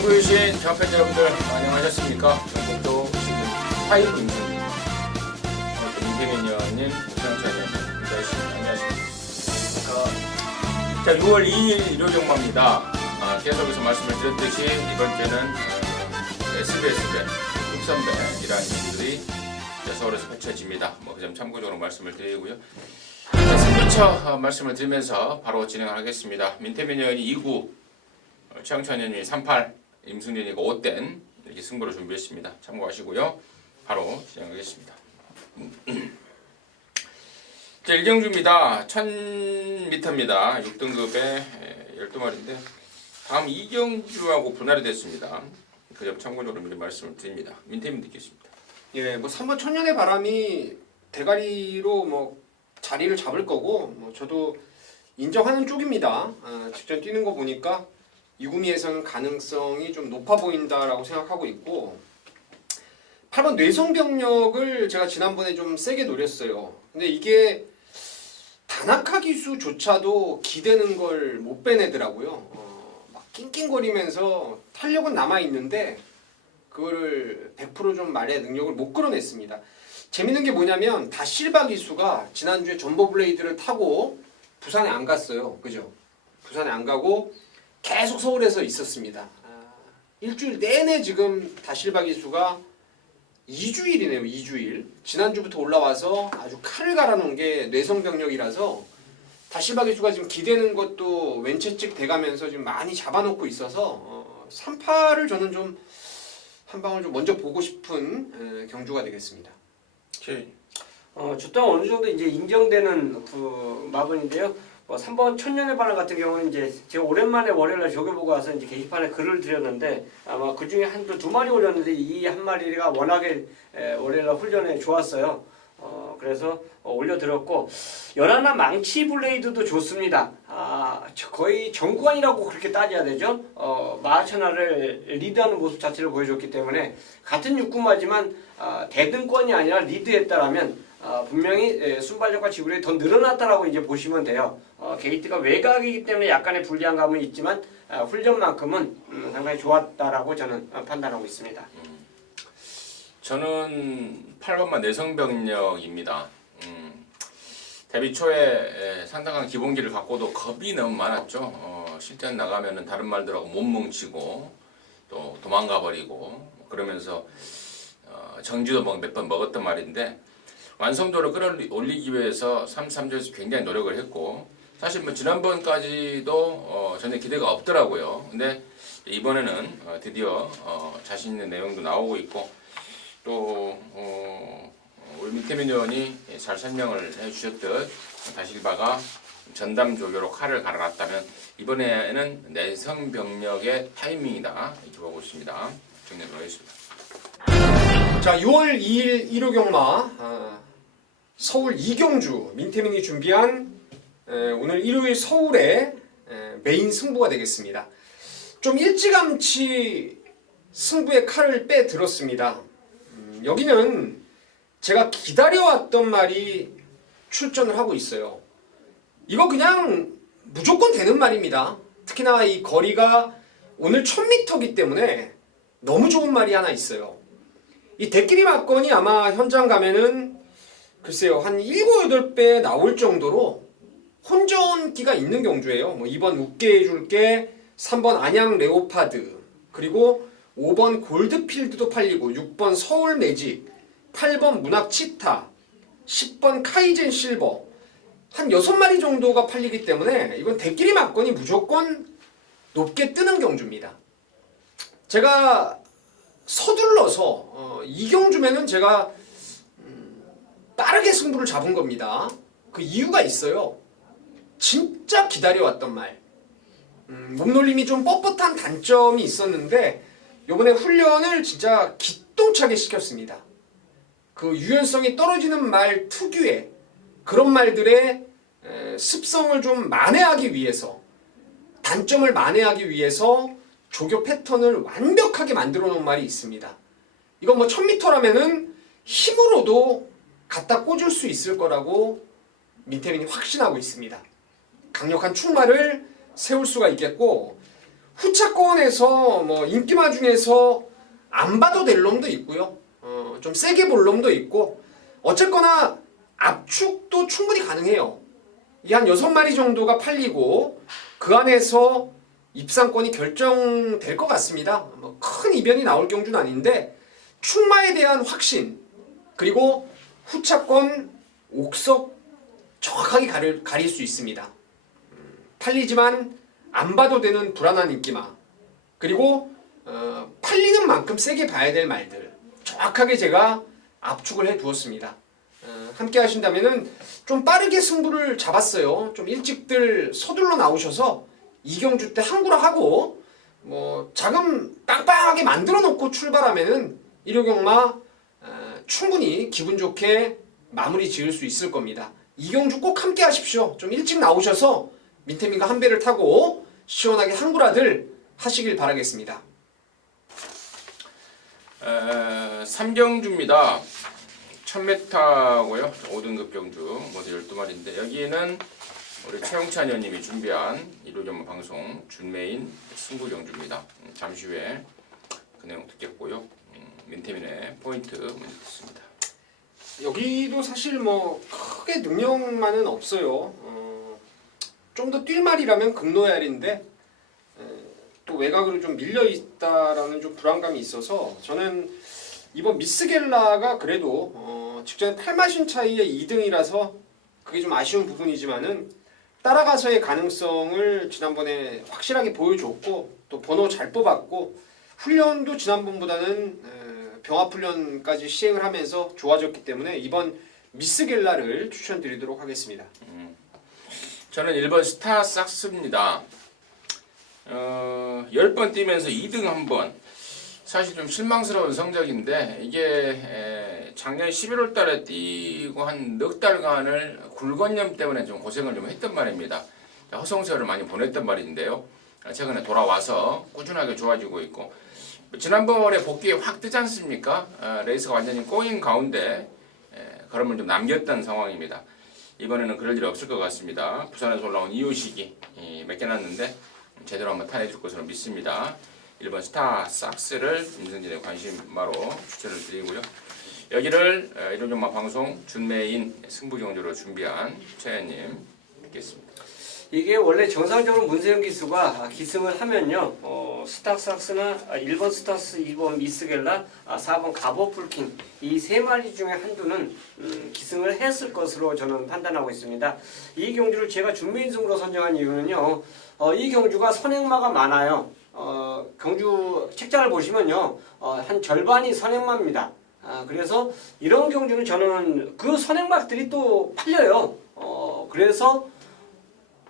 전국이신 전팬 여러분들 안녕하셨습니까? 전국도 지금 파이브 임수입니다. 오늘 또 민태민 의원님, 최영찬 의원님, 안녕하십니까? 자, 6월 2일 일요일경마입니다. 계속해서 말씀을 드렸듯이 이번 주에는 SBS배, 흑선배이라는 일들이 서울에서 펼쳐집니다. 그 점 참고적으로 말씀을 드리고요. 자, 승부처 말씀을 드리면서 바로 진행하겠습니다. 민태민 의원이 2구, 최영찬 의원이 38, 임승진이가 5된 이렇게 승부를 준비했습니다. 참고하시고요. 바로 진행하겠습니다. 자, 1경주입니다. 1000m입니다. 6등급에 12마리인데 다음 2경주하고 분할이 됐습니다. 그 점 참고적으로 미리 말씀을 드립니다. 민태민 듣겠습니다. 예, 3번 천년의 바람이 대가리로 자리를 잡을 거고 저도 인정하는 쪽입니다. 직전 뛰는 거 보니까 이구미에서는 가능성이 좀 높아 보인다라고 생각하고 있고 8번 뇌성병력을 제가 지난번에 좀 세게 노렸어요. 근데 이게 다나카 기수조차도 기대는 걸 못 빼내더라고요. 막 낑낑거리면서 탄력은 남아있는데 그거를 100% 좀 말의 능력을 못 끌어냈습니다. 재밌는 게 뭐냐면 다실바 기수가 지난주에 전보 블레이드를 타고 부산에 안 갔어요. 그죠? 부산에 안 가고 계속 서울에서 있었습니다. 일주일 내내 지금 다실바 기수가 2주일이네요. 2주일. 지난주부터 올라와서 아주 칼을 갈아놓은 게 뇌성병력이라서 다실바 기수가 지금 기대는 것도 왼채찍 돼가면서 지금 많이 잡아놓고 있어서 3파를 저는 좀 한 방을 좀 먼저 보고 싶은 경주가 되겠습니다. 주당 어느 정도 이제 인정되는 그 마분인데요. 3번 천년의 바람 같은 경우는 이제 제가 오랜만에 월요일날 저겨보고 와서 이제 게시판에 글을 드렸는데 아마 그 중에 두 마리 올렸는데 이 한 마리가 워낙에 월요일날 훈련에 좋았어요. 그래서 올려드렸고 열하나 망치 블레이드도 좋습니다. 거의 정구간이라고 그렇게 따져야 되죠. 마하천하를 리드하는 모습 자체를 보여줬기 때문에 같은 육군마지만 대등권이 아니라 리드했다라면 분명히 순발력과 지구력이 더 늘어났다라고 이제 보시면 돼요. 게이트가 외곽이기 때문에 약간의 불리한 감은 있지만 훈련만큼은 상당히 좋았다라고 저는 판단하고 있습니다. 저는 8번만 내성병력입니다. 데뷔 초에 상당한 기본기를 갖고도 겁이 너무 많았죠. 실전 나가면은 다른 말들하고 못 뭉치고 또 도망가 버리고 그러면서 정지도 몇 번 먹었던 말인데 완성도를 끌어올리기 위해서 3조에서 굉장히 노력을 했고 사실 지난번까지도 전혀 기대가 없더라고요. 근데 이번에는 드디어 자신 있는 내용도 나오고 있고 또 우리 민태민 의원이 잘 설명을 해주셨듯 다실바가 전담 조교로 칼을 갈아놨다면 이번에는 내성병력의 타이밍이다 이렇게 보고 있습니다. 정리하도록 하겠습니다. 자, 6월 2일 1호 경마 서울 2경주 민태민이 준비한 오늘 일요일 서울의 메인 승부가 되겠습니다. 좀 일찌감치 승부의 칼을 빼들었습니다. 여기는 제가 기다려왔던 말이 출전을 하고 있어요. 이거 그냥 무조건 되는 말입니다. 특히나 이 거리가 오늘 1000m이기 때문에 너무 좋은 말이 하나 있어요. 이 대끼리 막건이 아마 현장 가면은 글쎄요 한 7, 8배 나올 정도로 혼전기가 있는 경주예요. 2번 웃게 해줄게, 3번 안양 레오파드, 그리고 5번 골드필드도 팔리고 6번 서울 매직, 8번 문학 치타, 10번 카이젠 실버 한 6마리 정도가 팔리기 때문에 이건 대끼리 막건이 무조건 높게 뜨는 경주입니다. 제가 서둘러서 이 경주면은 제가 빠르게 승부를 잡은 겁니다. 그 이유가 있어요. 진짜 기다려왔던 말. 몸놀림이 좀 뻣뻣한 단점이 있었는데 요번에 훈련을 진짜 기똥차게 시켰습니다. 그 유연성이 떨어지는 말 특유의 그런 말들의 습성을 좀 만회하기 위해서, 단점을 만회하기 위해서 조교 패턴을 완벽하게 만들어 놓은 말이 있습니다. 이건 1000m라면은 힘으로도 갖다 꽂을 수 있을 거라고 민태민이 확신하고 있습니다. 강력한 충말을 세울 수가 있겠고 후차권에서 뭐 인기마 중에서 안 봐도 될 놈도 있고요. 좀 세게 볼 놈도 있고 어쨌거나 압축도 충분히 가능해요. 이 한 6마리 정도가 팔리고 그 안에서 입상권이 결정될 것 같습니다. 뭐 큰 이변이 나올 경주는 아닌데 충마에 대한 확신 그리고 후차권 옥석 정확하게 가릴 수 있습니다. 팔리지만 안 봐도 되는 불안한 인기마 그리고 팔리는 만큼 세게 봐야 될 말들 정확하게 제가 압축을 해 두었습니다. 함께 하신다면은 좀 빠르게 승부를 잡았어요. 좀 일찍들 서둘러 나오셔서 이경주 때 항구라 하고 뭐 자금 빵빵하게 만들어 놓고 출발하면은 일요경마 충분히 기분 좋게 마무리 지을 수 있을 겁니다. 이경주 꼭 함께 하십시오. 좀 일찍 나오셔서 민태민과 한 배를 타고 시원하게 항구라들 하시길 바라겠습니다. 3경주입니다. 1000m고요. 5등급 경주 모두 12마리인데 여기는 우리 최영찬 의원님이 준비한 일요전문 방송 준메인 승부 경주입니다. 잠시 후에 그 내용 듣겠고요. 민태민의 포인트 먼저 듣습니다. 여기도 사실 뭐 크게 능력만은 없어요. 좀 더 뛸 말이라면 극로얄인데 또 외곽으로 좀 밀려 있다라는 좀 불안감이 있어서 저는 이번 미스겔라가 그래도 직전에 8마신 차이의 2등이라서 그게 좀 아쉬운 부분이지만은 따라가서의 가능성을 지난번에 확실하게 보여줬고 또 번호 잘 뽑았고 훈련도 지난번보다는 병합훈련까지 시행을 하면서 좋아졌기 때문에 이번 미스겔라를 추천드리도록 하겠습니다. 저는 1번 스타삭스입니다. 10번 뛰면서 2등 한 번. 사실 좀 실망스러운 성적인데 이게 작년 11월 달에 뛰고 한 넉 달간을 굴건염 때문에 좀 고생을 좀 했단 말입니다. 허송세월을 많이 보냈단 말인데요. 최근에 돌아와서 꾸준하게 좋아지고 있고 지난번에 복귀에 확 뜨지 않습니까? 레이스가 완전히 꼬인 가운데 걸음을 좀 남겼던 상황입니다. 이번에는 그럴 일이 없을 것 같습니다. 부산에서 올라온 이호식이 몇 개 났는데 제대로 한번 타내줄 것으로 믿습니다. 1번 스타삭스를 임승진의 관심마로 추천을 드리고요. 여기를 일요전마 방송 준메인 승부경주로 준비한 최현님 듣겠습니다. 이게 원래 정상적으로 문세영 기수가 기승을 하면요, 스타삭스나 1번 스타스, 2번 미스겔라, 4번 가버풀킹 이 세 마리 중에 한두는 기승을 했을 것으로 저는 판단하고 있습니다. 이 경주를 제가 준비인승으로 선정한 이유는요, 이 경주가 선행마가 많아요. 경주 책자를 보시면요, 한 절반이 선행마입니다. 그래서 이런 경주는 저는 그 선행마들이 또 팔려요. 그래서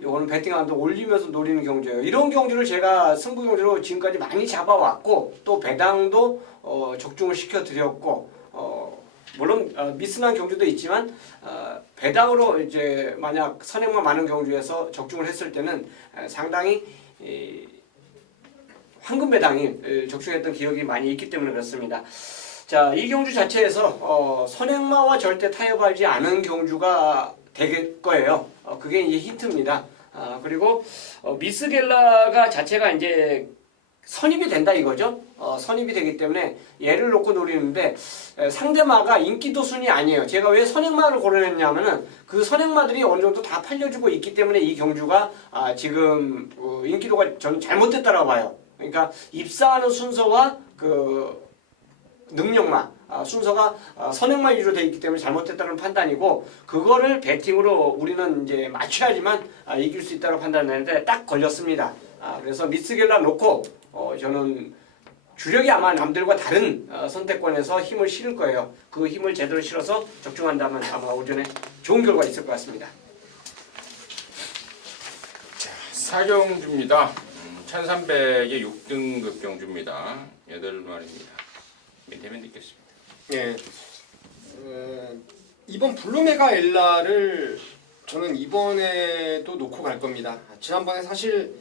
이거는 배팅한도 올리면서 노리는 경주예요. 이런 경주를 제가 승부 경주로 지금까지 많이 잡아왔고 또 배당도 적중을 시켜드렸고 물론 미스난 경주도 있지만 배당으로 이제 만약 선행만 많은 경주에서 적중을 했을 때는 상당히 황금 배당이 적중했던 기억이 많이 있기 때문에 그렇습니다. 자, 이 경주 자체에서 선행마와 절대 타협하지 않은 경주가 될 거예요. 그게 이제 힌트입니다. 그리고 미스겔라가 자체가 이제 선입이 된다 이거죠. 선입이 되기 때문에 얘를 놓고 노리는데 상대마가 인기도 순이 아니에요. 제가 왜 선행마를 고려했냐면은 그 선행마들이 어느 정도 다 팔려주고 있기 때문에 이 경주가 지금 인기도가 저는 잘못됐다라고 봐요. 그러니까 입사하는 순서와 그 능력마 순서가 선행마 위주로 되어 있기 때문에 잘못됐다는 판단이고 그거를 배팅으로 우리는 이제 맞춰야지만 이길 수 있다고 판단했는데 딱 걸렸습니다. 그래서 미스겔라 놓고 저는 주력이 아마 남들과 다른 선택권에서 힘을 실을 거예요. 그 힘을 제대로 실어서 적중한다면 아마 오전에 좋은 결과 있을 것 같습니다. 자, 4경주입니다. 1300의 6등급 경주입니다. 8마리입니다. 민태민 듣겠습니다. 예. 이번 블루메가 엘라를 저는 이번에도 놓고 갈 겁니다. 지난번에 사실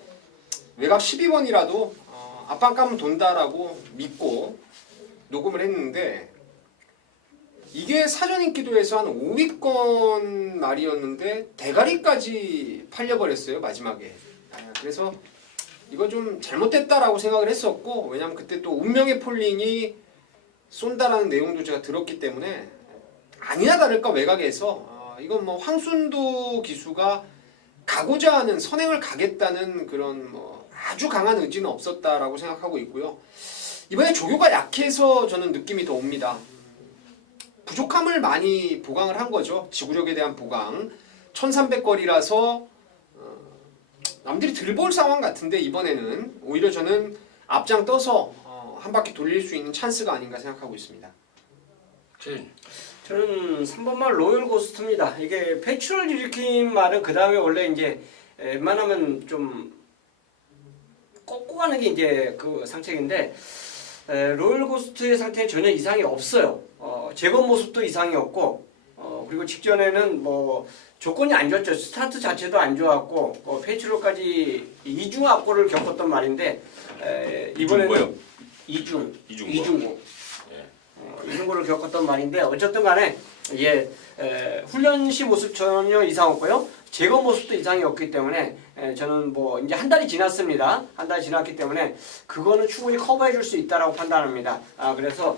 외곽 12번이라도 앞방 까면 돈다라고 믿고 녹음을 했는데 이게 사전 인기도에서 한 5위권 말이었는데 대가리까지 팔려버렸어요 마지막에. 그래서 이거 좀 잘못됐다라고 생각을 했었고, 왜냐면 그때 또 운명의 폴링이 쏜다라는 내용도 제가 들었기 때문에 아니나 다를까 외곽에서 이건 뭐 황순도 기수가 가고자 하는 선행을 가겠다는 그런 뭐 아주 강한 의지는 없었다라고 생각하고 있고요. 이번에 조교가 약해서 저는 느낌이 더 옵니다. 부족함을 많이 보강을 한 거죠. 지구력에 대한 보강. 1300거리라서 남들이 들볼 상황 같은데 이번에는 오히려 저는 앞장 떠서 한 바퀴 돌릴 수 있는 찬스가 아닌가 생각하고 있습니다. 저는 3번 말 로열 고스트입니다. 이게 패출을 일으킨 말은 그 다음에 원래 이제 웬만하면 좀 꺾고 가는 게 이제 그 상책인데 로열 고스트의 상태에 전혀 이상이 없어요. 제거 모습도 이상이 없고 그리고 직전에는 뭐 조건이 안 좋았죠. 스타트 자체도 안 좋았고 패출로까지 이중 악고를 겪었던 말인데 이번에는 이중고. 이중고를 겪었던 말인데 어쨌든 간에 훈련 시 모습 전혀 이상 없고요. 제거 모습도 이상이 없기 때문에 저는 뭐 이제 한 달이 지났습니다. 한 달이 지났기 때문에 그거는 충분히 커버해 줄 수 있다라고 판단합니다. 그래서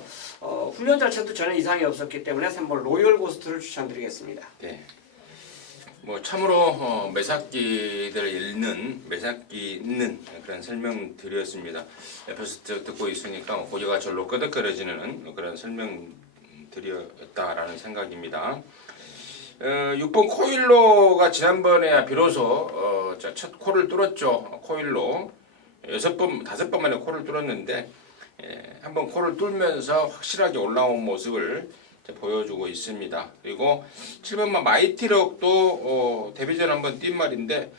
훈련 자체도 전혀 이상이 없었기 때문에 3번 로열 고스트를 추천드리겠습니다. 네. 뭐 참으로 매사기들을 매사기 있는 그런 설명 드렸습니다. 옆에서 듣고 있으니까 고개가 절로 끄덕거려지는 그런 설명 드렸다라는 생각입니다. 6번 코일로가 지난번에 비로소 첫 코를 뚫었죠. 코일로 5번 만에 코를 뚫었는데 한번 코를 뚫면서 확실하게 올라온 모습을 보여주고 있습니다. 그리고 7번만 마이티럭도 데뷔전 한번 뛴 말인데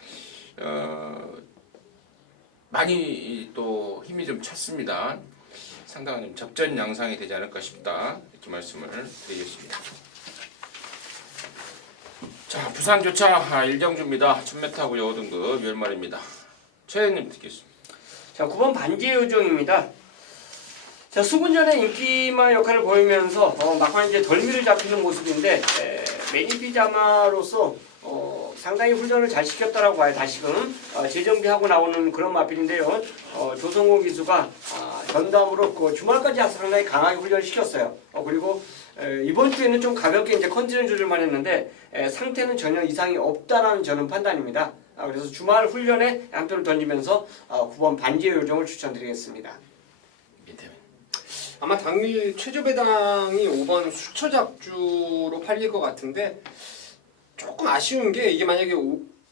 많이 또 힘이 좀 찼습니다. 상당한 좀 접전 양상이 되지 않을까 싶다 이렇게 말씀을 드리겠습니다. 자, 부산조차 일경주입니다. 1000m하고 5등급 10마리입니다. 최혜님 듣겠습니다. 자, 9번 반지의 요정입니다. 자, 수분전의 인기마 역할을 보이면서 막판 이제 덜미를 잡히는 모습인데 매니피자마로서 상당히 훈련을 잘 시켰다라고 봐요. 다시금 재정비하고 나오는 그런 마필인데요. 조성호 기수가 전담으로 그 주말까지 상당히 강하게 훈련을 시켰어요. 그리고 이번 주에는 좀 가볍게 이제 컨디션 조절만 했는데 상태는 전혀 이상이 없다라는 저는 판단입니다. 그래서 주말 훈련에 한 표를 던지면서 9번 반지의 요정을 추천드리겠습니다. 아마 당일 최저 배당이 5번 수처 잡주로 팔릴 것 같은데 조금 아쉬운 게 이게 만약에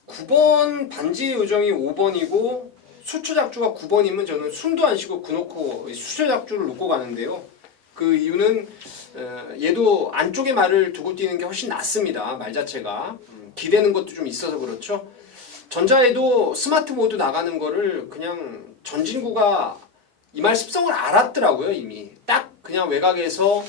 9번 반지의 요정이 5번이고 수처 잡주가 9번이면 저는 숨도 안 쉬고 그놓고 수처 잡주를 놓고 가는데요. 그 이유는 얘도 안쪽에 말을 두고 뛰는 게 훨씬 낫습니다. 말 자체가 기대는 것도 좀 있어서 그렇죠. 전자에도 스마트 모드 나가는 거를 그냥 전진구가 이 말 습성을 알았더라고요. 이미 딱 그냥 외곽에서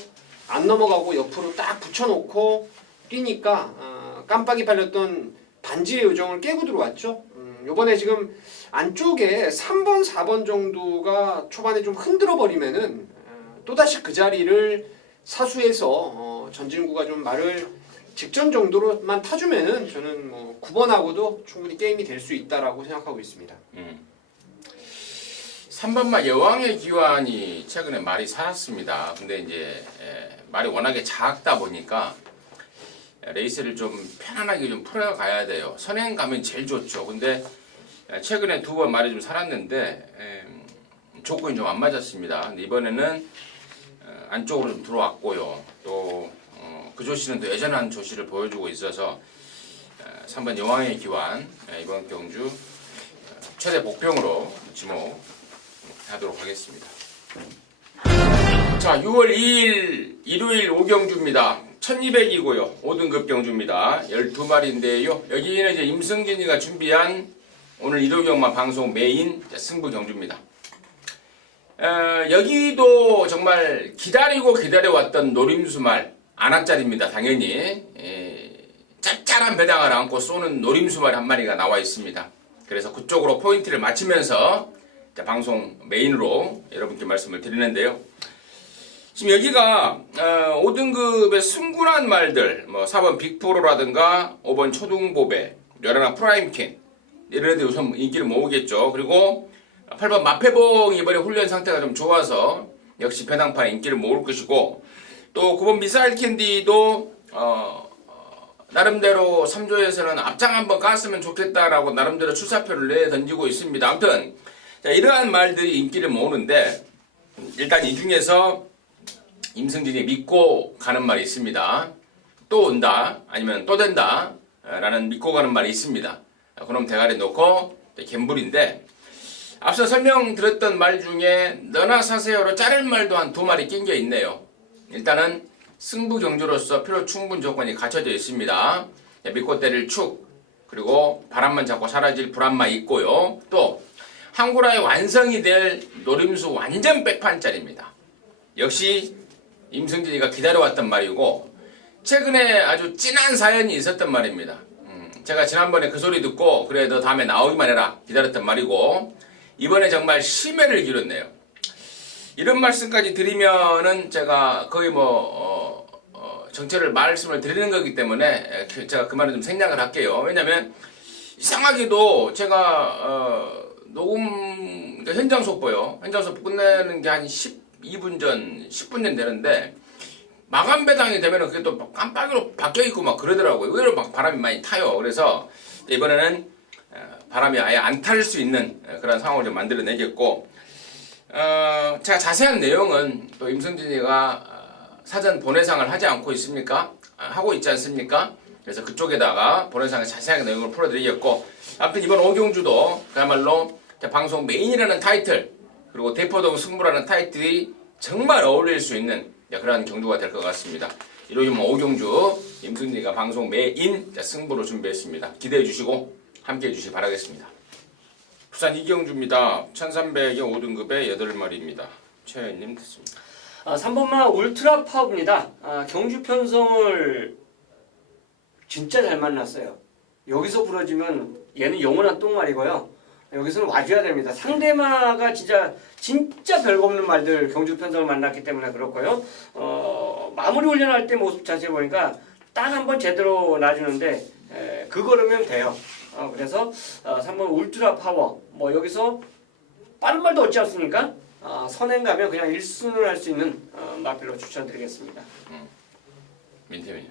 안 넘어가고 옆으로 딱 붙여놓고 뛰니까 깜빡이 팔렸던 반지의 요정을 깨고 들어왔죠. 요번에 지금 안쪽에 3번 4번 정도가 초반에 좀 흔들어 버리면은 또다시 그 자리를 사수해서 전진구가 좀 말을 직전 정도로만 타주면은 저는 뭐 9번하고도 충분히 게임이 될 수 있다라고 생각하고 있습니다. 3번마 여왕의 기환이 최근에 말이 살았습니다. 근데 이제 말이 워낙에 작다 보니까 레이스를 좀 편안하게 좀 풀어가야 돼요. 선행 가면 제일 좋죠. 근데 최근에 2번 말이 좀 살았는데 조건이 좀 안 맞았습니다. 근데 이번에는 안쪽으로 좀 들어왔고요. 또 그 조씨는 또 여전한 조씨를 보여주고 있어서 3번 여왕의 기환 이번 경주 최대 복병으로 지목하도록 하겠습니다. 자, 6월 2일 일요일 5경주입니다. 1200이고요. 5등급 경주입니다. 12마리인데요. 여기는 이제 임승진이가 준비한 오늘 1호경마 방송 메인 승부 경주입니다. 여기도 정말 기다려왔던 노림수말 안악자리입니다. 당연히 짭짤한 배당을 안고 쏘는 노림수말 한 마리가 나와 있습니다. 그래서 그쪽으로 포인트를 맞추면서 방송 메인으로 여러분께 말씀을 드리는데요. 지금 여기가 5등급의 승군한 말들, 뭐 4번 빅프로라든가 5번 초등보배, 열하나 프라임킨 이런 애들 우선 인기를 모으겠죠. 그리고 8번 마패봉 이번에 훈련 상태가 좀 좋아서 역시 배당판 인기를 모을 것이고 또 9번 미사일 캔디도 나름대로 3조에서는 앞장 한번 깠으면 좋겠다라고 나름대로 출사표를 내던지고 있습니다. 아무튼 자, 이러한 말들이 인기를 모으는데 일단 이 중에서 임승진이 믿고 가는 말이 있습니다. 또 온다 아니면 또 된다 라는 믿고 가는 말이 있습니다. 그럼 대가리 놓고 갬블인데 앞서 설명드렸던 말 중에 너나 사세요로 자를 말도 한 2마리 낀 게 있네요. 일단은 승부 경주로서 필요 충분 조건이 갖춰져 있습니다. 믿고 때릴 축 그리고 바람만 잡고 사라질 불안만 있고요. 또 항구라의 완성이 될 노림수 완전 백판짜리입니다. 역시 임승진이가 기다려왔던 말이고 최근에 아주 진한 사연이 있었던 말입니다. 제가 지난번에 그 소리 듣고 그래 너 다음에 나오기만 해라 기다렸던 말이고 이번에 정말 심혈을 기울였네요. 이런 말씀까지 드리면은 제가 거의 정체를 말씀을 드리는 거기 때문에 제가 그 말은 좀 생략을 할게요. 왜냐면 이상하게도 제가 녹음 현장 속보요. 현장 속보 끝내는 게 한 12분 전, 10분 전 되는데 마감 배당이 되면은 그게 또 깜빡이로 바뀌어 있고 막 그러더라고요. 의외로 막 바람이 많이 타요. 그래서 이번에는 바람이 아예 안 탈 수 있는 그런 상황을 좀 만들어내겠고, 제가 자세한 내용은 또 임승진이가 사전 본회상을 하지 않고 있습니까? 하고 있지 않습니까? 그래서 그쪽에다가 본회상의 자세한 내용을 풀어드리겠고, 아무튼 이번 오경주도 그야말로 방송 메인이라는 타이틀 그리고 대포동 승부라는 타이틀이 정말 어울릴 수 있는 그런 경주가 될 것 같습니다. 이로님 오경주 임승진이가 방송 메인 승부로 준비했습니다. 기대해 주시고 함께 해 주시기 바라겠습니다. 부산 이경주입니다. 1300의 5등급의 8마리입니다. 최현님 듣습니다. 3번마 울트라 파워입니다. 경주 편성을 진짜 잘 만났어요. 여기서 부러지면 얘는 영원한 똥말이고요. 여기서는 와줘야 됩니다. 상대마가 진짜 별거 없는 말들 경주 편성을 만났기 때문에 그렇고요. 마무리 훈련할 때 모습 자세 보니까 딱 한 번 제대로 놔주는데 그거라면 돼요. 그래서 3번 울트라 파워 여기서 빠른 말도 없지 않습니까? 선행 가면 그냥 1순을 할 수 있는 마필로 추천드리겠습니다. 민태민요.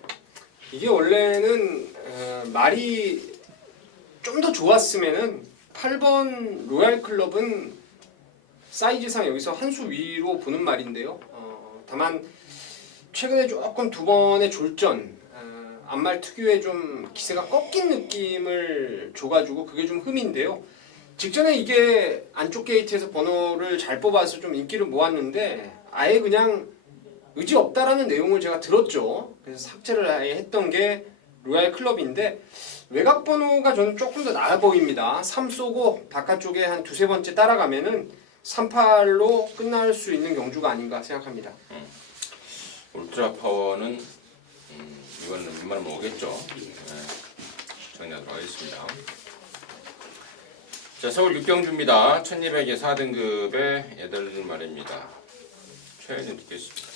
이게 원래는 말이 좀 더 좋았으면은 8번 로얄 클럽은 사이즈상 여기서 한 수 위로 보는 말인데요. 다만 최근에 조금 2번의 졸전 앞말 특유의 좀 기세가 꺾인 느낌을 줘가지고 그게 좀 흠인데요. 직전에 이게 안쪽 게이트에서 번호를 잘 뽑아서 좀 인기를 모았는데 아예 그냥 의지 없다라는 내용을 제가 들었죠. 그래서 삭제를 아예 했던 게 로얄 클럽인데 외곽 번호가 저는 조금 더 나아 보입니다. 3 쏘고 바깥쪽에 한 2-3번째 따라가면은 3-8로 끝날 수 있는 경주가 아닌가 생각합니다. 울트라 파워는 이거는 웬만하면 오겠죠. 정리하도록 하겠습니다. 자, 서울 육경주입니다. 1200의 4등급의 8마리입니다. 최현님 듣겠습니다.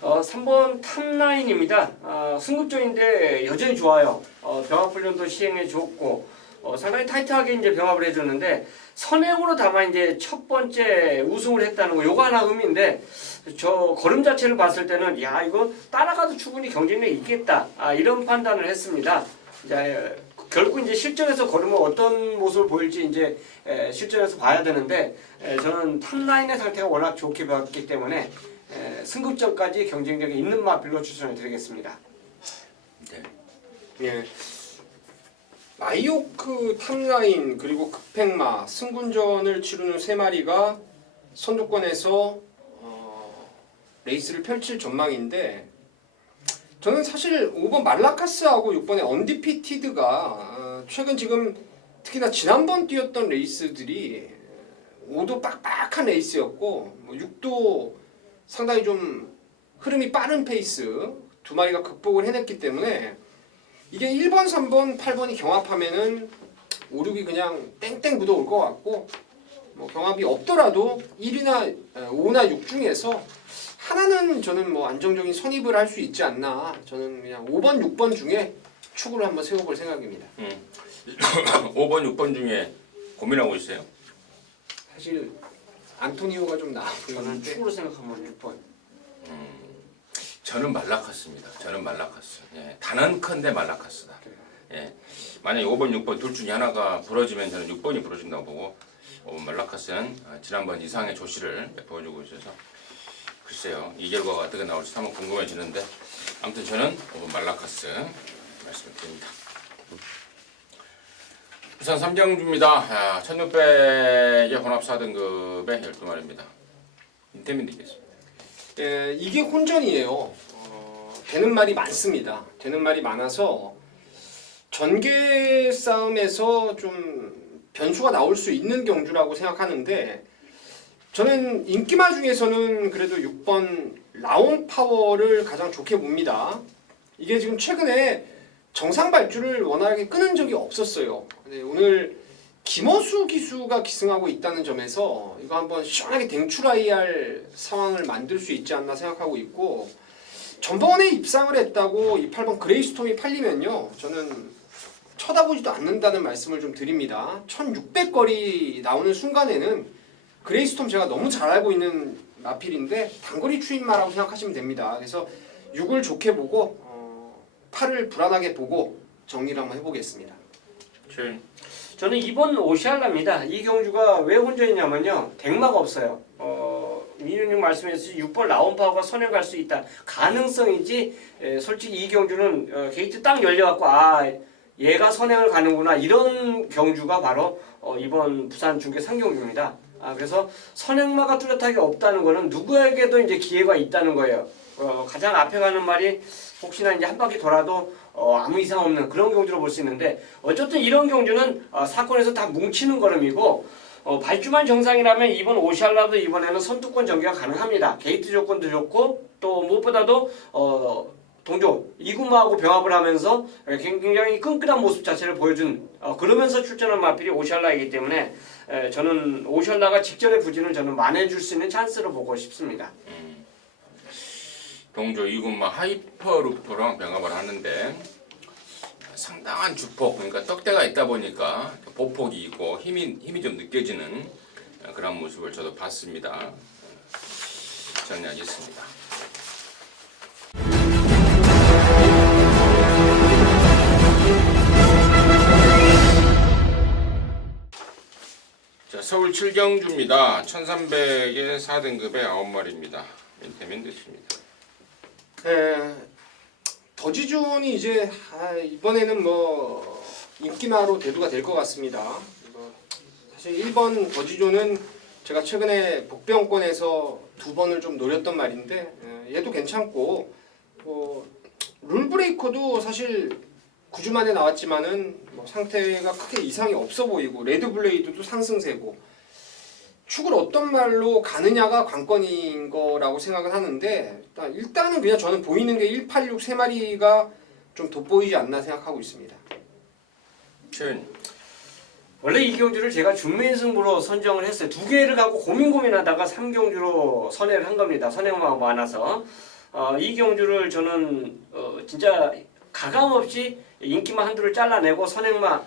3번 탑라인입니다. 승급전인데 여전히 좋아요. 병합 훈련도 시행해 줬고 상당히 타이트하게 이제 병합을 해줬는데 선행으로 다만 이제 첫 번째 우승을 했다는 거 요거 하나 의미인데 저 걸음 자체를 봤을 때는 야 이거 따라가도 충분히 경쟁력이 있겠다 이런 판단을 했습니다. 이제 결국 이제 실전에서 걸으면 어떤 모습을 보일지 이제 실전에서 봐야 되는데 저는 탑라인의 상태가 워낙 좋게 배웠기 때문에 승급전까지 경쟁력이 있는 마필로 추천을 드리겠습니다. 네. 예. 마이오크 탑라인 그리고 급행마 승군전을 치르는 3마리가 선두권에서 레이스를 펼칠 전망인데 저는 사실 5번 말라카스하고 6번의 언디피티드가 최근 지금 특히나 지난번 뛰었던 레이스들이 5도 빡빡한 레이스였고 6도 상당히 좀 흐름이 빠른 페이스 2마리가 극복을 해냈기 때문에 이게 1번, 3번, 8번이 경합하면은 5, 6이 그냥 땡땡 묻어올 것 같고 경합이 없더라도 1이나 5나 6 중에서 하나는 저는 안정적인 선입을 할 수 있지 않나. 저는 그냥 5번, 6번 중에 축을 한번 세워볼 생각입니다. 5번, 6번 중에 고민하고 있어요? 사실 안토니오가 좀 나아 저는 보이는데 축으로 생각하면 6번. 저는 말라카스입니다. 저는 말라카스. 예, 단언컨대 말라카스다. 예, 만약 5번, 6번 둘 중에 하나가 부러지면 저는 6번이 부러진다고 보고 5번 말라카스는 지난번 이상의 조시를 보여주고 있어서 글쎄요 이 결과가 어떻게 나올지 한번 궁금해지는데 아무튼 저는 5번 말라카스 말씀을 드립니다. 우선 3경주입니다. 1600의 혼합 4등급의 12마리입니다. 인태민 드리겠습니다. 예, 이게 혼전이에요. 되는 말이 많습니다. 되는 말이 많아서 전개 싸움에서 좀 변수가 나올 수 있는 경주라고 생각하는데 저는 인기마 중에서는 그래도 6번 라온 파워를 가장 좋게 봅니다. 이게 지금 최근에 정상 발주를 워낙에 끊은 적이 없었어요. 네, 오늘 김어수 기수가 기승하고 있다는 점에서 이거 한번 시원하게 댕출하이할 상황을 만들 수 있지 않나 생각하고 있고 전번에 입상을 했다고 이 8번 그레이스톰이 팔리면요 저는 쳐다보지도 않는다는 말씀을 좀 드립니다. 1600거리 나오는 순간에는 그레이스톰 제가 너무 잘 알고 있는 마필인데 단거리 추임마라고 생각하시면 됩니다. 그래서 6을 좋게 보고 8을 불안하게 보고 정리를 한번 해보겠습니다. 저는 2번 오시알라입니다. 이 경주가 왜 혼전이냐면요. 덱마가 없어요. 민현님 말씀해주신 6번 라온파워가 선에 갈 수 있다. 가능성이지 솔직히 이 경주는 게이트 딱 열려갖고 얘가 선행을 가는구나 이런 경주가 바로 이번 부산 중계 3경주입니다. 그래서 선행마가 뚜렷하게 없다는 거는 누구에게도 이제 기회가 있다는 거예요. 가장 앞에 가는 말이 혹시나 이제 한 바퀴 돌아도 아무 이상 없는 그런 경주로 볼 수 있는데 어쨌든 이런 경주는 사건에서 다 뭉치는 걸음이고 발주만 정상이라면 이번 오샬라도 이번에는 선두권 전개가 가능합니다. 게이트 조건도 좋고 또 무엇보다도 동조 이구마하고 병합을 하면서 굉장히 끈끈한 모습 자체를 보여준 그러면서 출전한 마필이 오샬라이기 때문에 저는 오샬라가 직전의 부진을 저는 만회해줄 수 있는 찬스로 보고 싶습니다. 동조 이군마 하이퍼루프랑 병합을 하는데 상당한 주폭 그러니까 떡대가 있다 보니까 보폭이 있고 힘이 좀 느껴지는 그런 모습을 저도 봤습니다. 정리하겠습니다. 자, 서울 7경주입니다. 1300의 4등급의 9마리입니다. 인태민 됐습니다. 더지존이 이제 이번에는 뭐 인기마로 대두가 될 것 같습니다. 사실 1번 더지존은 제가 최근에 복병권에서 2번을 좀 노렸던 말인데 얘도 괜찮고 룰브레이커도 사실 9주 만에 나왔지만은 뭐 상태가 크게 이상이 없어 보이고 레드블레이드도 상승세고 축을 어떤 말로 가느냐가 관건인 거라고 생각을 하는데 일단은 그냥 저는 보이는 게 186 3마리가 좀 돋보이지 않나 생각하고 있습니다. 원래 이 경주를 제가 준매승부로 선정을 했어요. 두 개를 갖고 고민하다가 3경주로 선회를 한 겁니다. 선행마가 많아서 이 경주를 저는 진짜 가감없이 인기마 한두를 잘라내고 선행마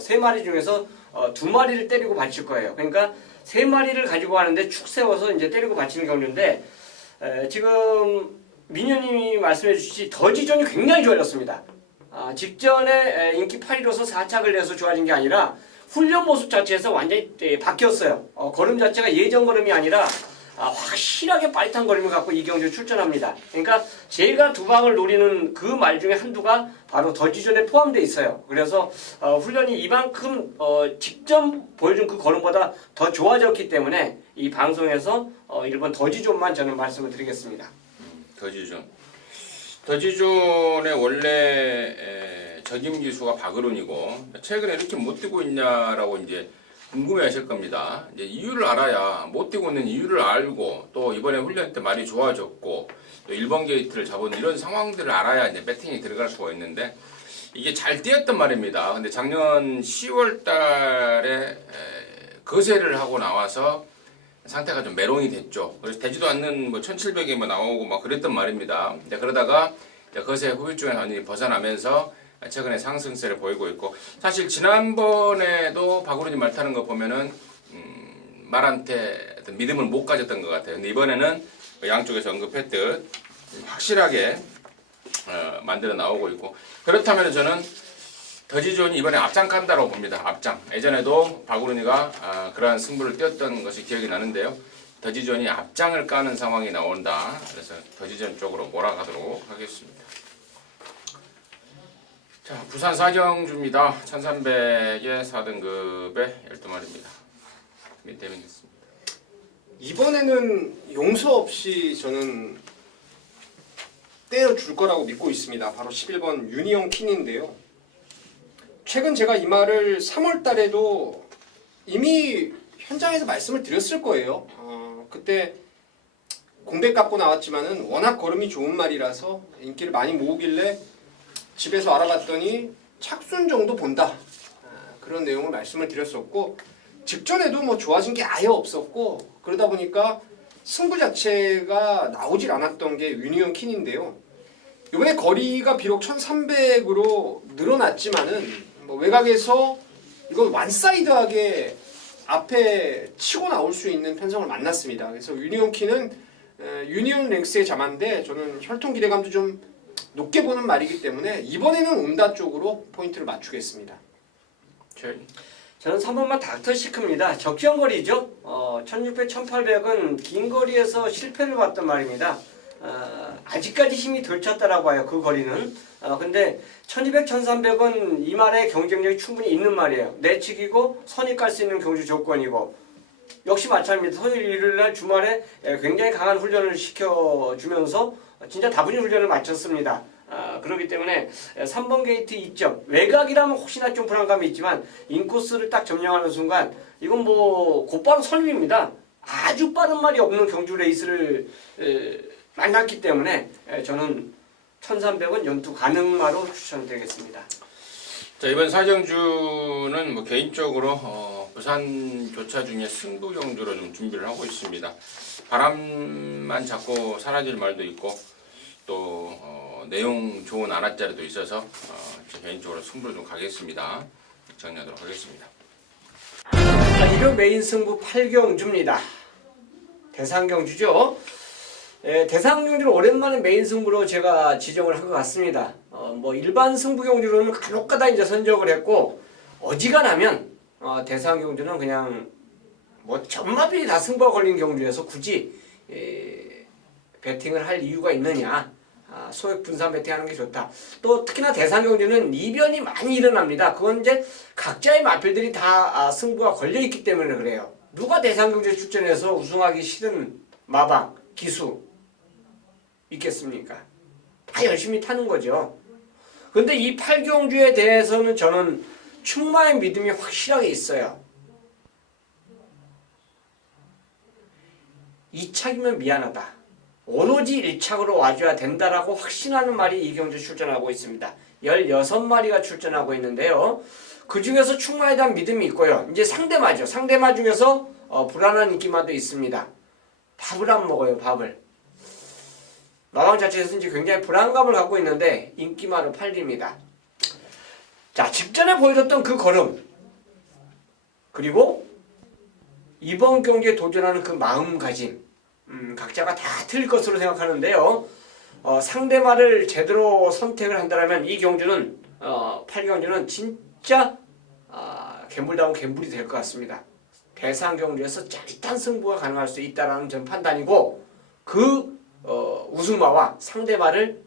세 마리 중에서 2마리를 때리고 바칠 거예요. 그러니까 3마리를 가지고 가는데 축 세워서 이제 때리고 바치는 경주인데 지금 민현님이 말씀해 주시지 더지존이 굉장히 좋아졌습니다. 직전에 인기 8위로서 4착을 내서 좋아진 게 아니라 훈련 모습 자체에서 완전히 바뀌었어요. 걸음 자체가 예전 걸음이 아니라 확실하게 빠릿한 걸음을 갖고 이 경주에 출전합니다. 그러니까 제가 두 방을 노리는 그 말 중에 한두가 바로 더지존에 포함되어 있어요. 그래서 훈련이 이만큼 직전 보여준 그 걸음보다 더 좋아졌기 때문에 이 방송에서 1번 더지존만 저는 말씀을 드리겠습니다. 더지존의 원래 적임 기수가 박으론이고 최근에 이렇게 못 뛰고 있냐라고 이제 궁금해하실 겁니다. 이제 이유를 알아야 못 뛰고 있는 이유를 알고 또 이번에 훈련 때 많이 좋아졌고 또 1번 게이트를 잡은 이런 상황들을 알아야 이제 배팅이 들어갈 수가 있는데 이게 잘 뛰었단 말입니다. 근데 작년 10월 달에 거세를 하고 나와서 상태가 좀 메롱이 됐죠. 그래서 되지도 않는 뭐 1700에 뭐 나오고 막 그랬단 말입니다. 근데 그러다가 거세 후유증에 완전히 벗어나면서 최근에 상승세를 보이고 있고 사실 지난번에도 박우르님 말 타는 거 보면은 말한테 어떤 믿음을 못 가졌던 것 같아요. 근데 이번에는 양쪽에서 언급했듯 확실하게 만들어 나오고 있고, 그렇다면 저는 더지존이 이번에 앞장 간다고 봅니다. 앞장. 예전에도 박우른이가 그러한 승부를 띄었던 것이 기억이 나는데요. 더지존이 앞장을 까는 상황이 나온다. 그래서 더지존 쪽으로 몰아가도록 하겠습니다. 자, 부산 사경주입니다. 1300의 4등급의 12마리입니다. 밑에 있습니다. 이번에는 용서 없이 저는 때려줄 거라고 믿고 있습니다. 바로 11번 유니온 킨인데요. 최근 제가 이 말을 3월 달에도 이미 현장에서 말씀을 드렸을 거예요. 그때 공백 갖고 나왔지만은 워낙 걸음이 좋은 말이라서 인기를 많이 모으길래 집에서 알아봤더니 착순 정도 본다. 그런 내용을 말씀을 드렸었고, 직전에도 뭐 좋아진 게 아예 없었고, 그러다 보니까 승부 자체가 나오질 않았던 게 유니온 킨인데요. 이번에 거리가 비록 1300으로 늘어났지만은 뭐 외곽에서 이건 완사이드하게 앞에 치고 나올 수 있는 편성을 만났습니다. 그래서 유니온 킨은 유니온 랭스의 자만데 저는 혈통 기대감도 좀 높게 보는 말이기 때문에 이번에는 온다 쪽으로 포인트를 맞추겠습니다. 저는 3번만 닥터시크입니다. 적정 거리죠. 1600, 1800은 긴 거리에서 실패를 봤단 말입니다. 아직까지 힘이 덜 찼다라고 해요. 그 거리는. 근데 1200, 1300은 이 말에 경쟁력이 충분히 있는 말이에요. 내치기고 선이 깔 수 있는 경주 조건이고, 역시 마찬가지입니다. 토요일 일요일날 주말에 굉장히 강한 훈련을 시켜주면서 진짜 다분히 훈련을 마쳤습니다. 그렇기 때문에 3번 게이트 2점, 외곽이라면 혹시나 좀 불안감이 있지만 인코스를 딱 점령하는 순간 이건 뭐 곧바로 선임입니다. 아주 빠른 말이 없는 경주 레이스를 만났기 때문에 저는 1300은 연투 가능마로 추천드리겠습니다. 자, 이번 사경주는 뭐 개인적으로 부산 교차 중에 승부 경주로 좀 준비를 하고 있습니다. 바람만 자꾸 사라질 말도 있고 또 내용 좋은 아랫자리도 있어서 제 개인적으로 승부를 좀 가겠습니다. 정리하도록 하겠습니다. 자, 일요 메인 승부 8경주입니다. 대상경주죠. 대상경주를 오랜만에 메인 승부로 제가 지정을 한 것 같습니다. 뭐 일반 승부 경주로는 간혹가다 이제 선정을 했고, 어지간하면 대상경주는 그냥 뭐 전마들이 다 승부가 걸린 경주에서 굳이 배팅을 할 이유가 있느냐. 소액 분산 배팅하는 게 좋다. 또 특히나 대상경주는 이변이 많이 일어납니다. 그건 이제 각자의 마필들이 다 승부가 걸려 있기 때문에 그래요. 누가 대상경주에 출전해서 우승하기 싫은 마방, 기수 있겠습니까? 다 열심히 타는 거죠. 근데 이 8경주에 대해서는 저는 충마의 믿음이 확실하게 있어요. 2착이면 미안하다. 오로지 1착으로 와줘야 된다라고 확신하는 말이 이 경주 출전하고 있습니다. 16마리가 출전하고 있는데요. 그 중에서 충마에 대한 믿음이 있고요. 이제 상대마죠. 상대마 중에서 불안한 인기마도 있습니다. 밥을 안 먹어요, 밥을. 마방 자체에서 이제 굉장히 불안감을 갖고 있는데 인기마로 팔립니다. 자, 직전에 보여줬던 그 걸음, 그리고 이번 경기에 도전하는 그 마음가짐, 각자가 다 틀릴 것으로 생각하는데요. 상대마를 제대로 선택을 한다면 이 경주는 8경주는 진짜 갬블다운 갬블이 될 것 같습니다. 대상 경주에서 짜릿한 승부가 가능할 수 있다라는 전 판단이고, 그 우승마와 상대마를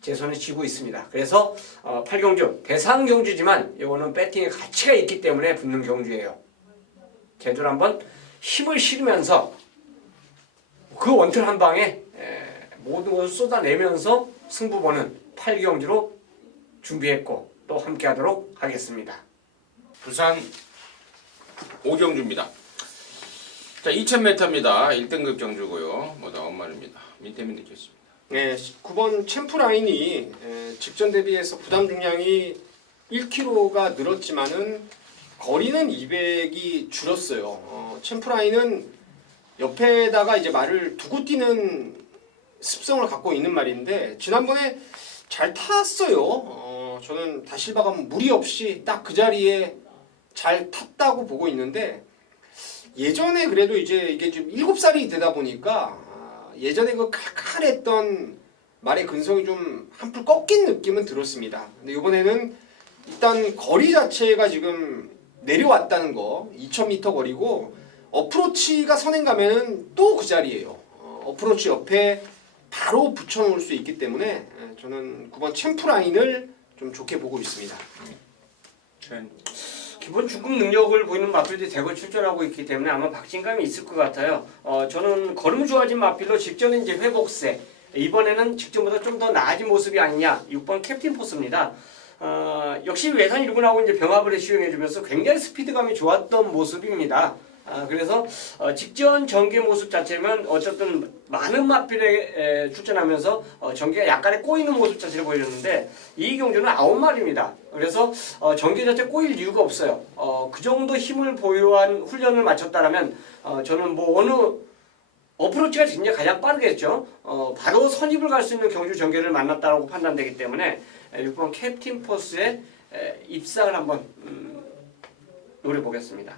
제 손에 쥐고 있습니다. 그래서 8경주 대상 경주지만 이거는 배팅의 가치가 있기 때문에 붙는 경주예요. 제대로 한번 힘을 실으면서 그 원툴 한 방에 모든 것을 쏟아내면서 승부 보는 8경주로 준비했고 또 함께하도록 하겠습니다. 부산 5경주입니다. 자, 2000m입니다. 1등급 경주고요. 모두 9마리입니다. 민태민 느꼈습니다. 네, 9번 챔프라인이 직전 대비해서 부담 중량이 1kg가 늘었지만은 거리는 200이 줄었어요. 챔프라인은 옆에다가 이제 말을 두고 뛰는 습성을 갖고 있는 말인데 지난번에 잘 탔어요. 저는 다실바가 무리 없이 딱 그 자리에 잘 탔다고 보고 있는데 예전에 그래도 이제 이게 좀 7살이 되다 보니까 예전에 그 칼칼했던 말의 근성이 좀 한풀 꺾인 느낌은 들었습니다. 근데 이번에는 일단 거리 자체가 지금 내려왔다는 거, 2000m 거리고 어프로치가 선행 가면은 또 그 자리예요. 어프로치 옆에 바로 붙여놓을 수 있기 때문에 저는 9번 챔프 라인을 좀 좋게 보고 있습니다. 기본 중급 능력을 보이는 마필들이 대거 출전하고 있기 때문에 아마 박진감이 있을 것 같아요. 저는 걸음 좋아진 마필로 직전에 이제 회복세, 이번에는 직전보다 좀 더 나아진 모습이 아니냐. 6번 캡틴 포스입니다. 역시 외산 1군하고 이제 병합을 시행해주면서 굉장히 스피드감이 좋았던 모습입니다. 그래서 직전 전개 모습 자체면 어쨌든 많은 마필에 출전하면서 전개가 약간의 꼬이는 모습 자체를 보여줬는데 이 경주는 9마리입니다. 그래서 전개 자체 꼬일 이유가 없어요. 그 정도 힘을 보유한 훈련을 마쳤다라면 저는 뭐 어느 어프로치가 진짜 가장 빠르겠죠. 바로 선입을 갈 수 있는 경주 전개를 만났다고 판단되기 때문에 6번 캡틴 포스의 입상을 한번 노려보겠습니다.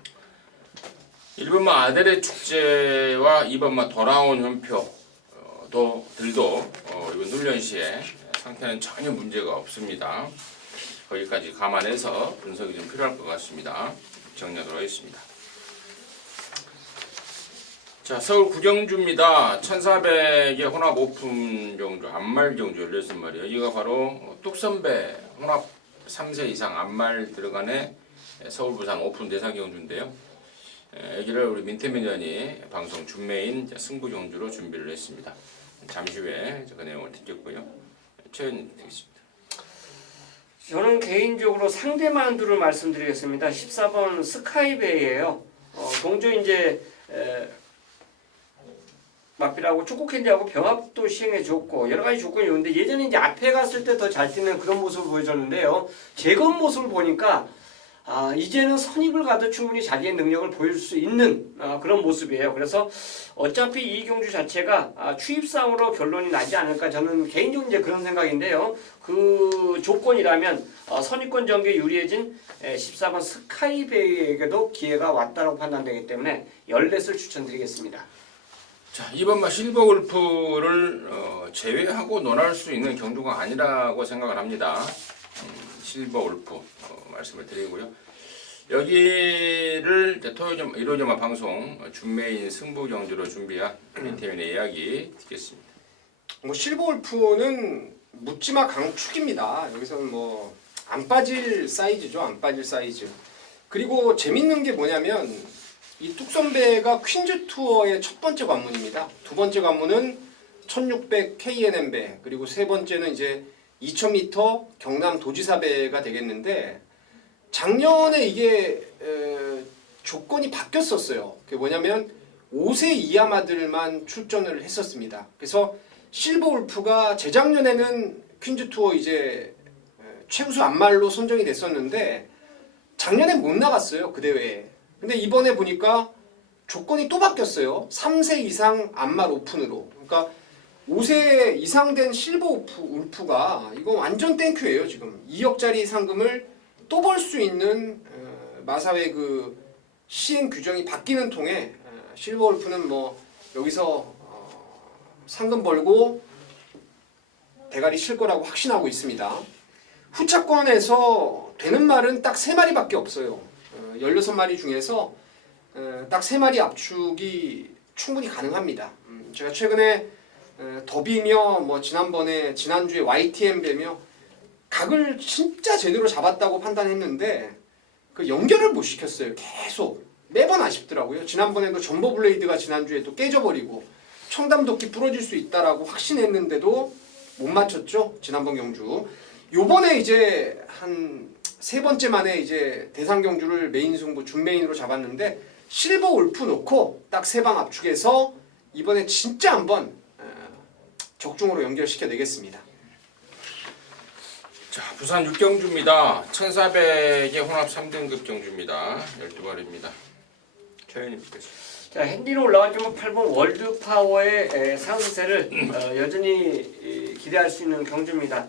1번마 아델의 축제와 2번마 돌아온 현표 들도 이번 훈련 시에 상태는 전혀 문제가 없습니다. 거기까지 감안해서 분석이 좀 필요할 것 같습니다. 정리하도록 하겠습니다. 자, 서울 구경주입니다. 1400의 혼합 오픈 경주, 암말 경주 16마리. 여기가 바로 뚝선배 혼합 3세 이상 암말 들어간의 서울 부산 오픈 대상 경주인데요. 여기를 우리 민태민전이 방송 준메인 승부 경주로 준비를 했습니다. 잠시 후에 그 내용을 듣겠고요. 최현님 드리겠습니다. 저는 개인적으로 상대만두를 말씀드리겠습니다. 14번 스카이베이예요. 동조 이제 마필하고 축구캔디하고 병합도 시행해줬고 여러 가지 조건이 있는데 예전에 이제 앞에 갔을 때 더 잘 뛰는 그런 모습을 보여줬는데요. 재건 모습을 보니까 이제는 선입을 가도 충분히 자기의 능력을 보여줄 수 있는 그런 모습이에요. 그래서 어차피 이 경주 자체가 추입상으로 결론이 나지 않을까 저는 개인적으로 이제 그런 생각인데요. 그 조건이라면 선입권 전개 유리해진 14번 스카이베이에게도 기회가 왔다고 판단되기 때문에 14을 추천드리겠습니다. 자, 2번마 실버 골프를 제외하고 논할 수 있는 경주가 아니라고 생각을 합니다. 실버 골프 말씀을 드리고요. 여기를 토요일 1호점화 방송 준메인 승부 경주로 준비한 민태민의 이야기 듣겠습니다. 뭐 실버 골프는 묻지마 강축입니다. 여기서는 뭐 안 빠질 사이즈죠. 안 빠질 사이즈. 그리고 재밌는 게 뭐냐면 이 뚝선배가 퀸즈 투어의 첫 번째 관문입니다. 두 번째 관문은 1600 KNM배, 그리고 세 번째는 이제 2000m 경남 도지사배가 되겠는데 작년에 이게 조건이 바뀌었었어요. 그게 뭐냐면 5세 이하마들만 출전을 했었습니다. 그래서 실버 울프가 재작년에는 퀸즈 투어 이제 최우수 암말로 선정이 됐었는데 작년에 못 나갔어요. 그 대회에. 근데 이번에 보니까 조건이 또 바뀌었어요. 3세 이상 암말 오픈으로. 그러니까 5세 이상 된 실버 울프가 이거 완전 땡큐예요. 지금 2억짜리 상금을 또 벌 수 있는 마사회 그 시행 규정이 바뀌는 통에 실버 울프는 뭐 여기서 상금 벌고 대가리 칠 거라고 확신하고 있습니다. 후차권에서 되는 말은 딱 3마리밖에 없어요. 16마리 중에서 딱 3마리 압축이 충분히 가능합니다. 제가 최근에 더비며 뭐 지난주에 YTM 배며 각을 진짜 제대로 잡았다고 판단했는데 그 연결을 못 시켰어요. 계속 매번 아쉽더라고요. 지난번에도 전보 블레이드가 지난주에 또 깨져버리고 청담도끼 부러질 수 있다라고 확신했는데도 못 맞췄죠. 지난번 경주. 요번에 이제 한 3번째 만에 이제 대상 경주를 메인 승부 준메인으로 잡았는데 실버 울프 놓고 딱 3방 압축해서 이번에 진짜 한번 적중으로 연결시켜 내겠습니다. 자, 부산 6경주입니다. 1400의 혼합 3등급 경주입니다. 12마리입니다. 최현님 듣겠습니다. 자, 핸디로 올라간 점 8번 월드파워의 상승세를 여전히 기대할 수 있는 경주입니다.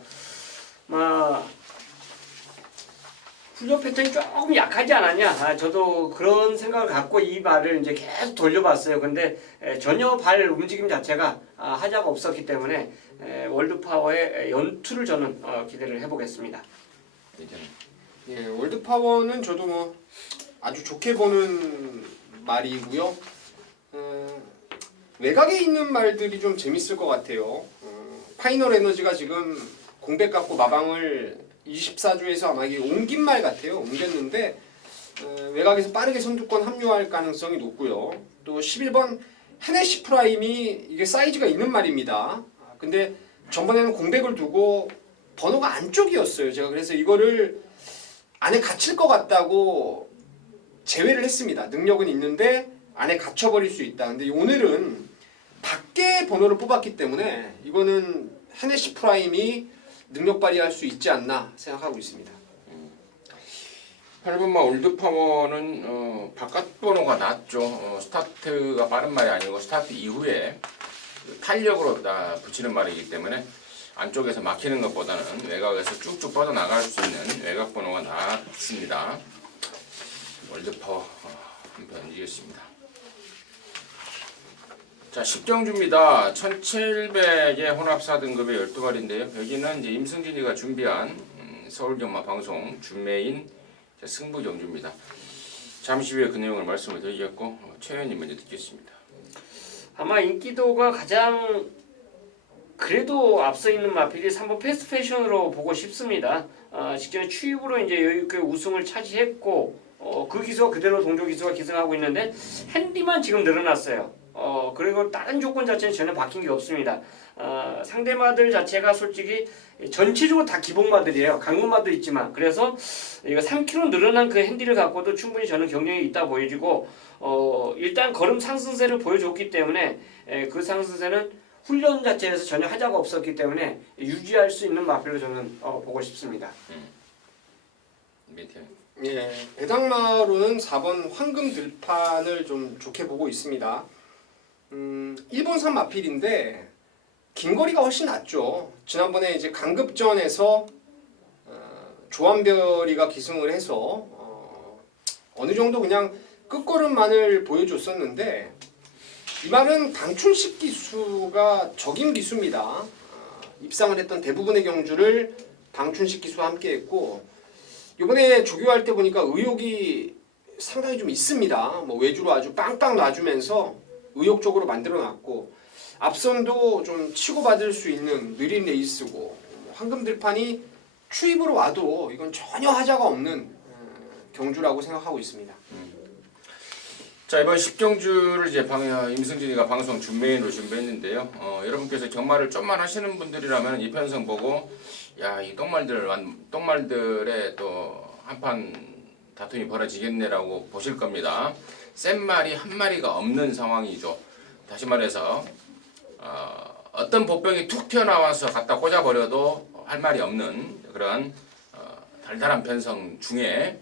훈련 패턴이 조금 약하지 않았냐? 저도 그런 생각을 갖고 이 말을 이제 계속 돌려봤어요. 근데 전혀 발 움직임 자체가 하자가 없었기 때문에 월드파워의 연투를 저는 기대를 해보겠습니다. 예, 월드파워는 저도 뭐 아주 좋게 보는 말이고요. 외곽에 있는 말들이 좀 재밌을 것 같아요. 파이널 에너지가 지금 공백 갖고 마방을 24주에서 아마 이게 옮긴 말 같아요. 옮겼는데 외곽에서 빠르게 선두권 합류할 가능성이 높고요. 또 11번 헤네시 프라임이 이게 사이즈가 있는 말입니다. 근데 전번에는 공백을 두고 번호가 안쪽이었어요. 제가 그래서 이거를 안에 갇힐 것 같다고 제외를 했습니다. 능력은 있는데 안에 갇혀버릴 수 있다. 근데 오늘은 밖에 번호를 뽑았기 때문에 이거는 헤네시 프라임이 능력 발휘할 수 있지 않나 생각하고 있습니다. 8번마 올드파워는 바깥 번호가 낮죠. 스타트가 빠른 말이 아니고 스타트 이후에 탄력으로 다 붙이는 말이기 때문에 안쪽에서 막히는 것보다는 외곽에서 쭉쭉 뻗어나갈 수 있는 외곽 번호가 낮습니다. 월드파워 한번 이겼습니다. 자, 10경주입니다. 1700의 혼합 4등급의 12마리인데요. 여기는 이제 임승진이가 준비한 서울경마 방송 준메인 승부 경주입니다. 잠시 후에 그 내용을 말씀을 드리겠고 최 의원님 먼저 듣겠습니다. 아마 인기도가 가장 그래도 앞서 있는 마필이 3번 패스트 패션으로 보고 싶습니다. 직전에 추입으로 이제 여유있게 우승을 차지했고 그 기수가 그대로 동조 기수가 기승하고 있는데 핸디만 지금 늘어났어요. 그리고 다른 조건 자체는 전혀 바뀐 게 없습니다. 상대마들 자체가 솔직히 전체적으로 다 기본마들이에요. 강근마도 있지만 그래서 이거 3kg 늘어난 그 핸디를 갖고도 충분히 저는 경쟁이 있다 보여지고 일단 걸음 상승세를 보여줬기 때문에 그 상승세는 훈련 자체에서 전혀 하자가 없었기 때문에 유지할 수 있는 마필로 저는 보고 싶습니다. 예, 배당마로는 4번 황금 들판을 좀 좋게 보고 있습니다. 1번 3 마필인데 긴 거리가 훨씬 낫죠. 지난번에 이제 강급전에서 조한별이가 기승을 해서 어느 정도 그냥 끝걸음만을 보여줬었는데 이 말은 강춘식 기수가 적임 기수입니다. 입상을 했던 대부분의 경주를 강춘식 기수와 함께했고 이번에 조교할 때 보니까 의욕이 상당히 좀 있습니다. 뭐 외주로 아주 빵빵 놔주면서 의욕적으로 만들어놨고 앞선도 좀 치고받을 수 있는 느린 레이스고 황금들판이 추입으로 와도 이건 전혀 하자가 없는 경주라고 생각하고 있습니다. 자, 이번 10경주를 이제 임승진이가 방송 준메인으로 준비했는데요. 여러분께서 경마를 좀만 하시는 분들이라면 이 편성 보고 야, 이 똥말들의 또 한판 다툼이 벌어지겠네라고 보실 겁니다. 센 말이 한 마리가 없는 상황이죠. 다시 말해서 어떤 보병이 툭 튀어나와서 갖다 꽂아버려도 할 말이 없는 그런 달달한 편성 중에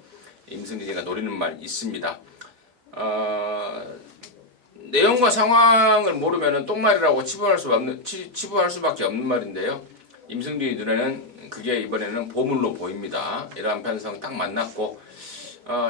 임승진이가 노리는 말 있습니다. 내용과 상황을 모르면 똥말이라고 치부할 수밖에 없는 말인데요. 임승진이 눈에는 그게 이번에는 보물로 보입니다. 이러한 편성 딱 만났고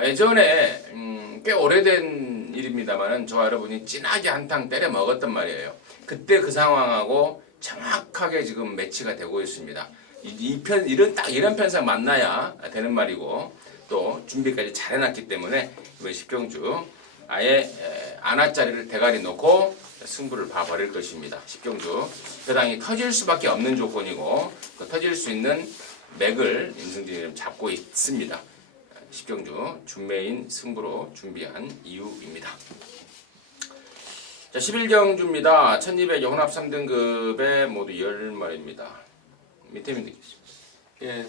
예전에 꽤 오래된 일입니다만은 저와 여러분이 진하게 한탕 때려 먹었단 말이에요. 그때 그 상황하고 정확하게 지금 매치가 되고 있습니다. 이런 편성 만나야 되는 말이고 또 준비까지 잘 해놨기 때문에 이번 10경주 아예 안아짜리를 대가리 놓고 승부를 봐버릴 것입니다. 10경주 배당이 터질 수밖에 없는 조건이고 그 터질 수 있는 맥을 임승진이 잡고 있습니다. 10경주 준메인 승부로 준비한 이유입니다. 자, 11경주입니다. 1200의 혼합 3등급에 모두 10마리입니다. 밑에 듣겠습니다. 예,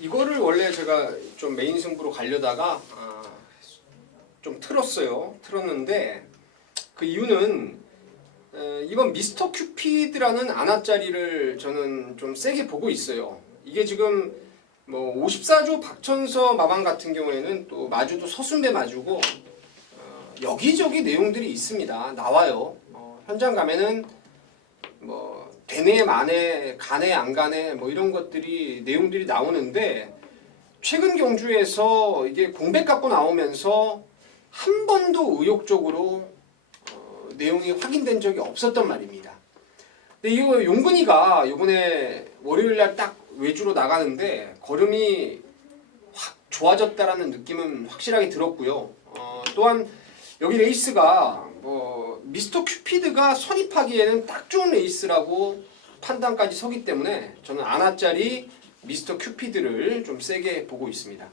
이거를 원래 제가 좀 메인 승부로 가려다가 좀 틀었는데 그 이유는 이번 미스터 큐피드라는 안아짜리를 저는 좀 세게 보고 있어요. 이게 지금 뭐 54조 박천서 마방 같은 경우에는 또 마주도 서순배 마주고 여기저기 내용들이 있습니다. 나와요. 현장 가면은 뭐 되네 마네 가네 안 가네 뭐 이런 것들이 내용들이 나오는데 최근 경주에서 이게 공백 갖고 나오면서 한 번도 의욕적으로 내용이 확인된 적이 없었단 말입니다. 근데 이거 용근이가 이번에 월요일날 딱 외주로 나가는데 걸음이 확 좋아졌다라는 느낌은 확실하게 들었고요. 또한 여기 레이스가 뭐 미스터 큐피드가 선입하기에는 딱 좋은 레이스라고 판단까지 서기 때문에 저는 아나짜리 미스터 큐피드를 좀 세게 보고 있습니다.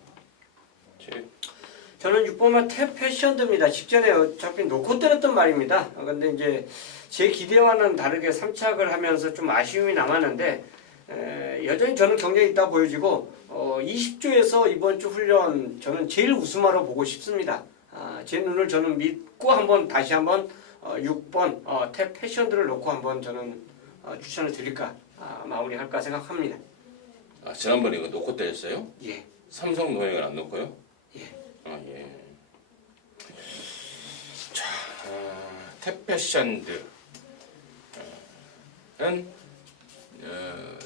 저는 6번만 탭 패션드입니다. 직전에 어차피 놓고 때렸던 말입니다. 근데 이제 제 기대와는 다르게 3착을 하면서 좀 아쉬움이 남았는데 여전히 저는 경쟁이 있다 보여지고 20조에서 이번 주 훈련 저는 제일 우승하러 보고 싶습니다. 제 눈을 저는 믿고 다시 한번 6번 탭 패션드를 놓고 한번 저는 추천을 드릴까 마무리할까 생각합니다. 지난번에 이거 놓고 때렸어요? 예. 삼성 노행을 안 놓고요? 예. 예. 자, 탭패션드는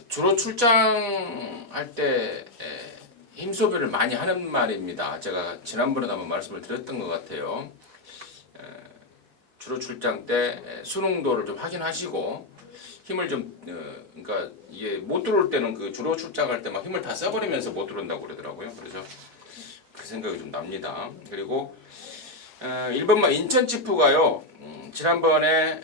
주로 출장할 때 힘소비를 많이 하는 말입니다. 제가 지난번에도 한번 말씀을 드렸던 것 같아요. 주로 출장 때 수능도를 좀 확인하시고 힘을 좀 그러니까 이게 못 들어올 때는 그 주로 출장할 때 막 힘을 다 써버리면서 못 들어온다고 그러더라고요. 그래서 그 생각이 좀 납니다. 그리고 1번마 인천치프가요. 지난번에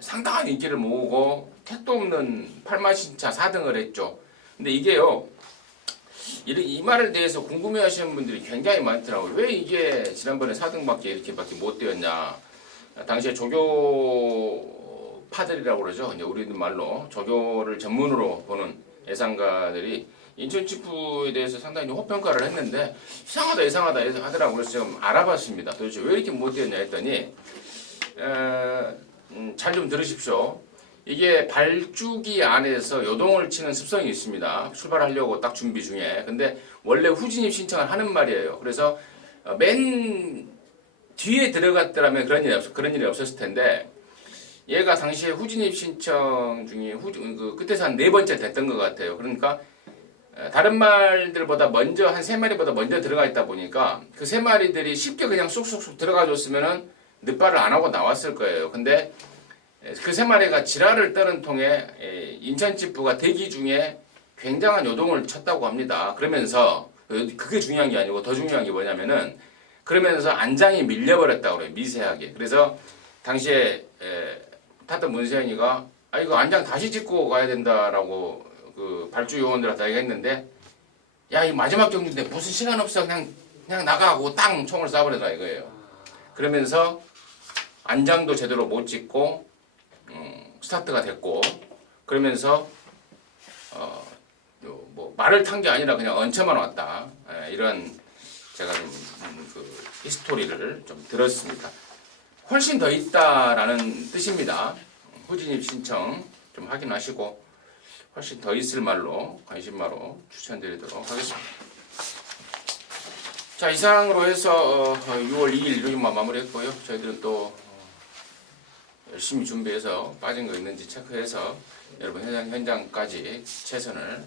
상당한 인기를 모으고 택도 없는 8마신차 4등을 했죠. 근데 이게요. 이 말에 대해서 궁금해하시는 분들이 굉장히 많더라고요. 왜 이게 지난번에 4등밖에 이렇게밖에 못 되었냐. 당시에 조교파들이라고 그러죠. 이제 우리들 말로 조교를 전문으로 보는 예상가들이 인천치프에 대해서 상당히 호평가를 했는데 이상하다 하더라고요. 그래서 지금 알아봤습니다. 도대체 왜 이렇게 못 되었냐 했더니 잘 좀 들으십시오. 이게 발주기 안에서 요동을 치는 습성이 있습니다. 출발하려고 딱 준비 중에. 근데 원래 후진입 신청을 하는 말이에요. 그래서 맨 뒤에 들어갔더라면 그런 일이 없었을 텐데 얘가 당시에 후진입 신청 중에 그 끝에서 한 4번째 됐던 것 같아요. 그러니까 다른 말들보다 먼저 한 3마리보다 먼저 들어가 있다 보니까 그 3마리들이 쉽게 그냥 쑥쑥쑥 들어가 줬으면은 늦발을 안 하고 나왔을 거예요. 근데 그 3마리가 지랄을 떠는 통에 인천치프가 대기 중에 굉장한 요동을 쳤다고 합니다. 그러면서 그게 중요한 게 아니고 더 중요한 게 뭐냐면은 그러면서 안장이 밀려버렸다고 그래요. 미세하게. 그래서 당시에 탔던 문세현이가 이거 안장 다시 짚고 가야 된다라고 그 발주 요원들한테 얘기했는데 야, 이 마지막 경주인데 무슨 시간 없어. 그냥 나가고 땅 총을 쏴버리라 이거예요. 그러면서 안장도 제대로 못 짚고 스타트가 됐고 그러면서 뭐 말을 탄 게 아니라 그냥 얹혀만 왔다. 이런 제가 좀 그 히스토리를 좀 들었습니다. 훨씬 더 있다라는 뜻입니다. 후진입 신청 좀 확인하시고 훨씬 더 있을 말로 관심마로 추천드리도록 하겠습니다. 자, 이상으로 해서 6월 2일 일요일만 마무리했고요. 저희들은 또 열심히 준비해서 빠진 거 있는지 체크해서 여러분 현장까지 최선을